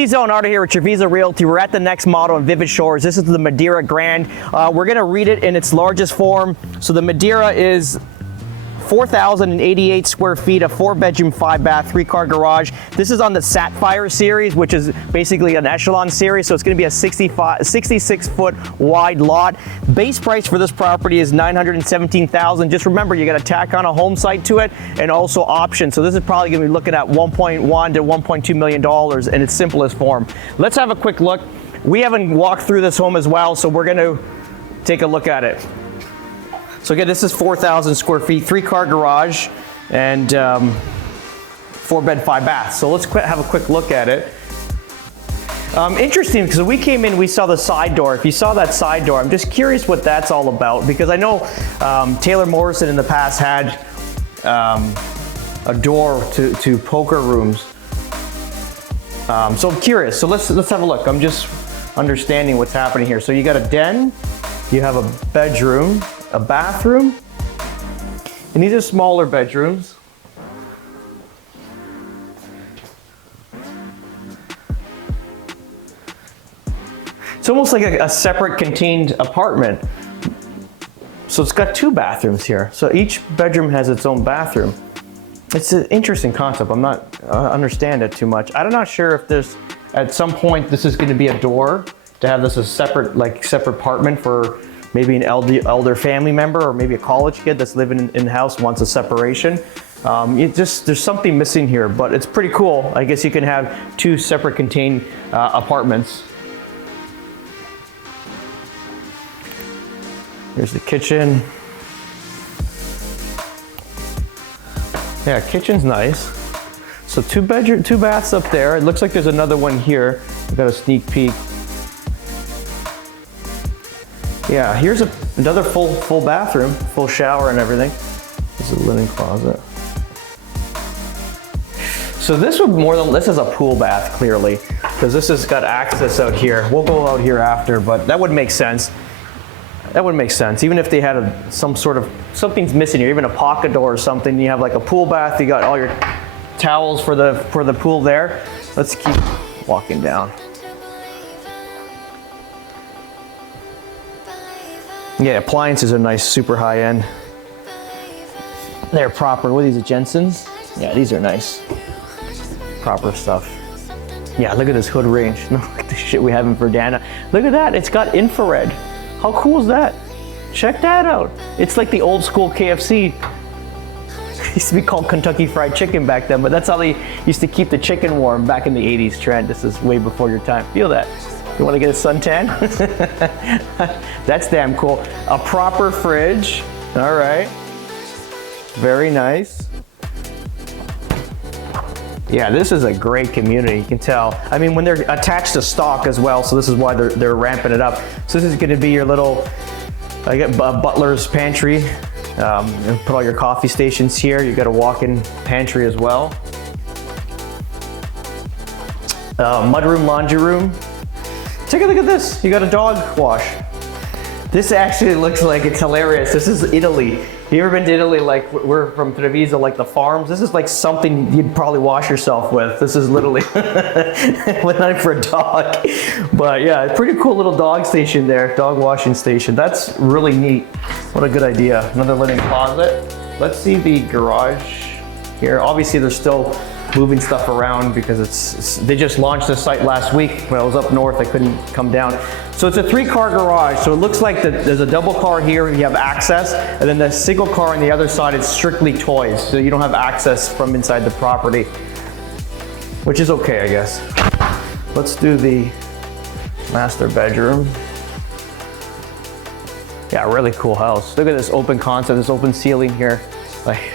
Cesar and Arda here with Treviso Realty. We're at the next model in Vivid Shores. This is the Madeira Grand. We're gonna read it in its largest form. So the Madeira is 4,088 square feet, a 4-bedroom, 5-bath, 3-car garage. This is on the Sapphire series, which is basically an echelon series. So it's gonna be a 66-foot wide lot. Base price for this property is $917,000. Just remember, you gotta tack on a home site to it and also options. So this is probably gonna be looking at $1.1 to $1.2 million in its simplest form. Let's have a quick look. We haven't walked through this home as well, so we're gonna take a look at it. So again, this is 4,000 square feet, 3-car garage, and 4-bed, 5-bath. So let's have a quick look at it. Interesting, because we came in, we saw the side door. If you saw that side door, I'm just curious what that's all about, because I know Taylor Morrison in the past had a door to poker rooms. So I'm curious. So let's have a look. I'm just understanding what's happening here. So you got a den, you have a bedroom, a bathroom, and these are smaller bedrooms. It's almost like a separate contained apartment. So it's got 2 bathrooms here. So each bedroom has its own bathroom. It's an interesting concept. I'm not understand it too much. I'm not sure if there's, at some point, this is gonna be a door to have this a separate apartment for maybe an elder family member, or maybe a college kid that's living in the house wants a separation. There's something missing here, but it's pretty cool. I guess you can have 2 separate contained apartments. Here's the kitchen. Yeah, kitchen's nice. So 2 baths up there. It looks like there's another one here. I've got a sneak peek. Yeah, here's another full bathroom, full shower and everything. This is a linen closet. So this is a pool bath, clearly, because this has got access out here. We'll go out here after, but that would make sense. That would make sense. Even if they had something's missing here, even a pocket door or something, you have like a pool bath, you got all your towels for the pool there. Let's keep walking down. Yeah, appliances are nice, super high end. They're proper. What are these, Jensen's? Yeah, these are nice. Proper stuff. Yeah, look at this hood range. Look at the shit we have in Verdana. Look at that, it's got infrared. How cool is that? Check that out. It's like the old school KFC. It used to be called Kentucky Fried Chicken back then, but that's how they used to keep the chicken warm back in the 80s trend. This is way before your time. Feel that. You want to get a suntan? That's damn cool. A proper fridge. All right. Very nice. Yeah, this is a great community, you can tell. I mean, when they're attached to stock as well, so this is why they're ramping it up. So this is gonna be your little, I get butler's pantry. Put all your coffee stations here. You got a walk-in pantry as well. Mudroom, laundry room. Take a look at this. You got a dog wash. This actually looks like it's hilarious. This is Italy. Have you ever been to Italy? Like, we're from Treviso, like the farms. This is like something you'd probably wash yourself with. This is literally not for a dog. But yeah, pretty cool little dog station there, dog washing station. That's really neat. What a good idea. Another linen closet. Let's see the garage here. Obviously, they're still moving stuff around because they just launched the site last week. When I was up north, I couldn't come down. So it's a 3-car garage. So it looks like there's a double car here, you have access, and then the single car on the other side is strictly toys. So you don't have access from inside the property, which is okay, I guess. Let's do the master bedroom. Yeah, really cool house. Look at this open concept, this open ceiling here. Like,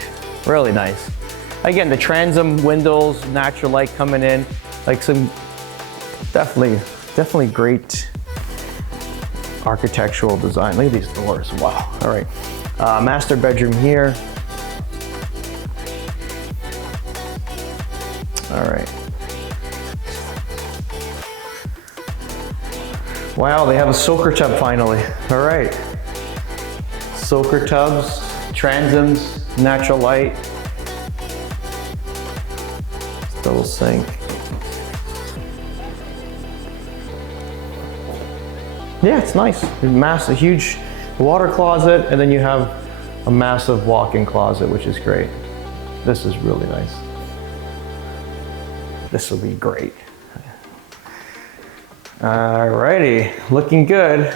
really nice. Again, the transom windows, natural light coming in, like some definitely great architectural design. Look at these doors, wow. All right, master bedroom here. All right. Wow, they have a soaker tub finally. All right. Soaker tubs, transoms, natural light. Double sink. Yeah, it's nice. Massive, huge water closet, and then you have a massive walk-in closet, which is great. This is really nice. This will be great. Alrighty, looking good.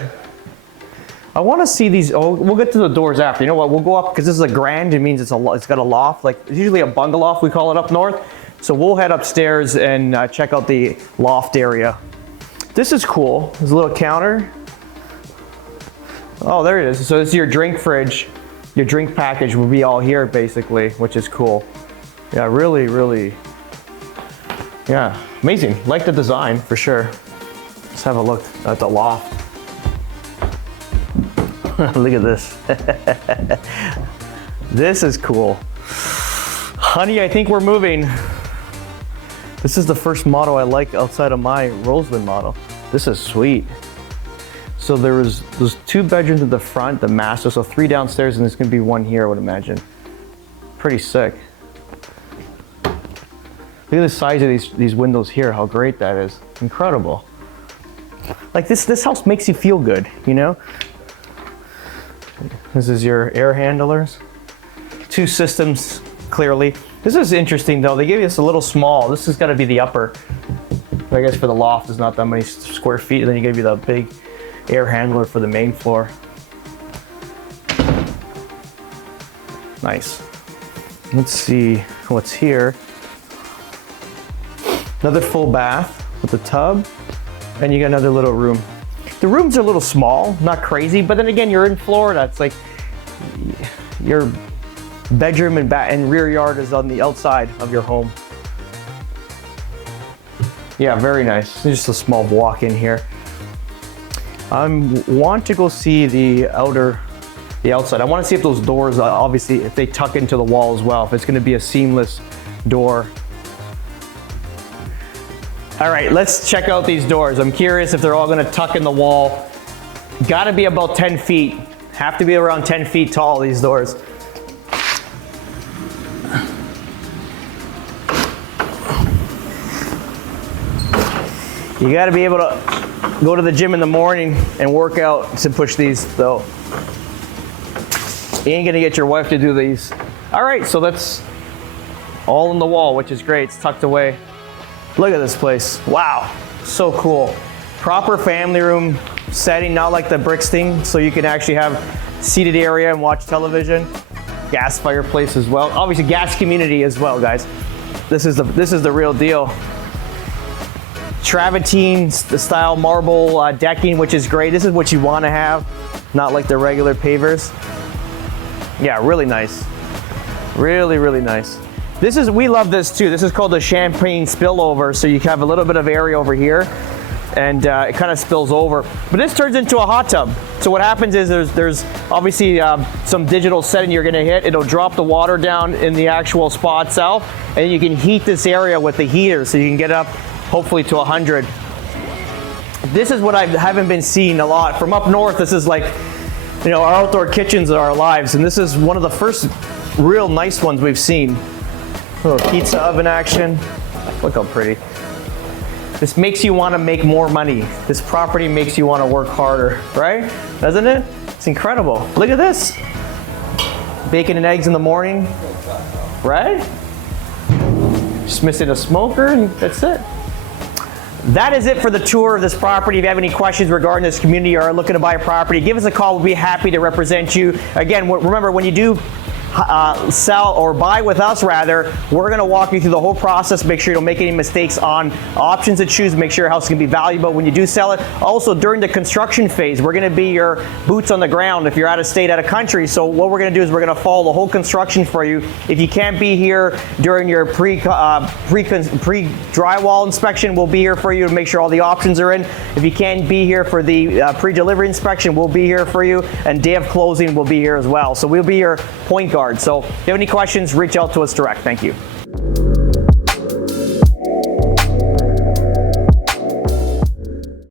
I want to see these. Oh, we'll get to the doors after. You know what? We'll go up because this is a grand. It means it's got a loft. Like it's usually a bungalow, we call it up north. So we'll head upstairs and check out the loft area. This is cool. There's a little counter. Oh, there it is. So this is your drink fridge. Your drink package will be all here basically, which is cool. Yeah, really, really. Yeah, amazing. Like the design for sure. Let's have a look at the loft. Look at this. This is cool. Honey, I think we're moving. This is the first model I like outside of my Roseland model. This is sweet. So there's 2 bedrooms in the front, the master, so 3 downstairs, and there's gonna be 1 here, I would imagine. Pretty sick. Look at the size of these windows here, how great that is. Incredible. Like this house makes you feel good, you know? This is your air handlers. 2 systems, clearly. This is interesting though, they gave us a little small. This has gotta be the upper. I guess for the loft, there's not that many square feet, and then you gave you the big air handler for the main floor. Nice. Let's see what's here. Another full bath with a tub, and you got another little room. The rooms are a little small, not crazy, but then again, you're in Florida. It's like your bedroom and rear yard is on the outside of your home. Yeah, very nice. Just a small walk in here. I want to go see the outside. I want to see if those doors, obviously, if they tuck into the wall as well, if it's going to be a seamless door. All right, let's check out these doors. I'm curious if they're all going to tuck in the wall. Got to be about 10 feet. Have to be around 10 feet tall, these doors. You got to be able to go to the gym in the morning and work out to push these though. You ain't gonna get your wife to do these. All right, so that's all in the wall, which is great. It's tucked away. Look at this place. Wow, so cool. Proper family room setting, not like the bricks thing, so you can actually have seated area and watch television. Gas fireplace as well. Obviously gas community as well, guys. This is the real deal. Travertine style marble decking, which is great. This is what you want to have, not like the regular pavers. Yeah, really nice. Really, really nice. We love this too. This is called the champagne spillover. So you have a little bit of area over here, and it kind of spills over. But this turns into a hot tub. So what happens is there's obviously some digital setting you're gonna hit. It'll drop the water down in the actual spa itself, and you can heat this area with the heater, so you can get up hopefully to 100. This is what I haven't been seeing a lot. From up north, this is like, you know, our outdoor kitchens are our lives, and this is one of the first real nice ones we've seen. A little pizza oven action. Look how pretty. This makes you want to make more money. This property makes you want to work harder, right? Doesn't it? It's incredible. Look at this. Bacon and eggs in the morning, right? Just missing a smoker, and that's it. That is it for the tour of this property. If you have any questions regarding this community or are looking to buy a property, give us a call. We'll be happy to represent you. Again, remember, when you do sell or buy with us rather, we're going to walk you through the whole process, make sure you don't make any mistakes on options to choose, make sure your house is going to be valuable when you do sell it. Also, during the construction phase, we're going to be your boots on the ground if you're out of state, out of country. So what we're going to do is we're going to follow the whole construction for you. If you can't be here during your pre-drywall inspection, we'll be here for you to make sure all the options are in. If you can't be here for the pre-delivery inspection, we'll be here for you, and day of closing we'll be here as well. So we'll be your point guard. So if you have any questions, reach out to us direct. Thank you.